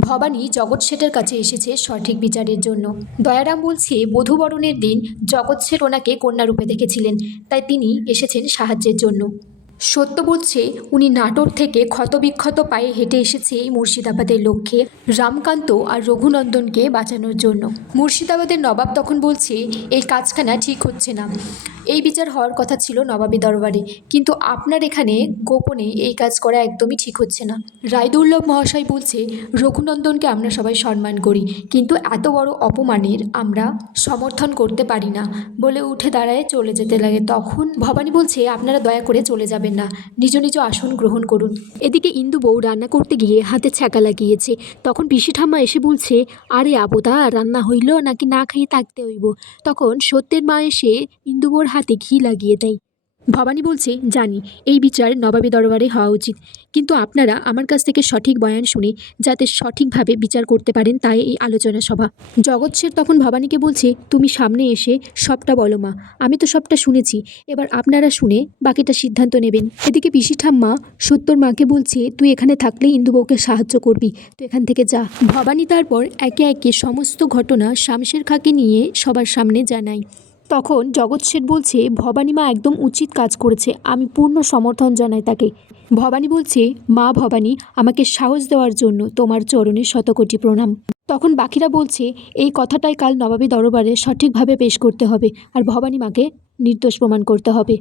ভবানী জগৎ শেঠের কাছে এসেছে সঠিক বিচারের জন্য। দয়ারাম বলছে, বধুবরণের দিন জগৎ শেঠ ওনাকে কন্যারূপে দেখেছিলেন, তাই তিনি এসেছেন সাহায্যের জন্য। সত্য বলছে, উনি নাটোর থেকে ক্ষতবিক্ষত পায়ে হেঁটে এসেছে এই মুর্শিদাবাদের লক্ষ্যে রামকান্ত আর রঘুনন্দনকে বাঁচানোর জন্য। মুর্শিদাবাদের নবাব তখন বলছে, এই কাজখানা ঠিক হচ্ছে না। এই বিচার হওয়ার কথা ছিল নবাবী দরবারে, কিন্তু আপনার এখানে গোপনে এই কাজ করা একদমই ঠিক হচ্ছে না। রায়দুর্লভ মহাশয় বলছে, রঘুনন্দনকে আমরা সবাই সম্মান করি, কিন্তু এত বড় অপমানের আমরা সমর্থন করতে পারি না। বলে উঠে দাঁড়ায় চলে যেতে লাগে। তখন ভবানী বলছে, আপনারা দয়া করে চলে যাবেন। না। নিজ নিজ আসন গ্রহণ করুন। এদিকে ইন্দু বউ রান্না করতে গিয়ে হাতে ছ্যাঁকা লাগিয়েছে। তখন পিসি ঠাম্মা এসে বলছে, আরে আপদা, রান্না হইল নাকি না খাইয়ে থাকতে হইব? তখন সত্যের মা এসে ইন্দু বউর হাতে ঘি লাগিয়ে দেয়। ভবানী বলছে, জানি, এই বিচার নবাবী দরবারে হওয়া উচিত। কিন্তু আপনারা আমার কাছ থেকে সঠিক বয়ান শুনে, যাতে সঠিকভাবে বিচার করতে পারেন তাই এই আলোচনা সভা। জগৎ শেঠ তখন ভবানীকে বলছে, তুমি সামনে এসে সবটা বলো মা, আমি তো সবটা শুনেছি। এবার আপনারা শুনে বাকিটা সিদ্ধান্ত নেবেন। এদিকে পিসি ঠাম্মা সত্যর মাকে বলছে, তুই এখানে থাকলে ইন্দু বউকে সাহায্য করবি, তুই এখান থেকে যা। ভবানী তারপর একে একে সমস্ত ঘটনা শামশের খাকে নিয়ে সবার সামনে জানায়। তখন জগৎ শেঠ বলছে, ভবানী মা একদম উচিত কাজ করেছে, আমি পূর্ণ সমর্থন জানাই তাকে। ভবানী বলছে, মা ভবানী, আমাকে সাহস দেওয়ার জন্য তোমার চরণে শতকোটি প্রণাম। তখন বাকিরা বলছে, এই কথাটাই কাল নবাবী দরবারে সঠিকভাবে পেশ করতে হবে, আর ভবানী মাকে নির্দোষ প্রমাণ করতে হবে।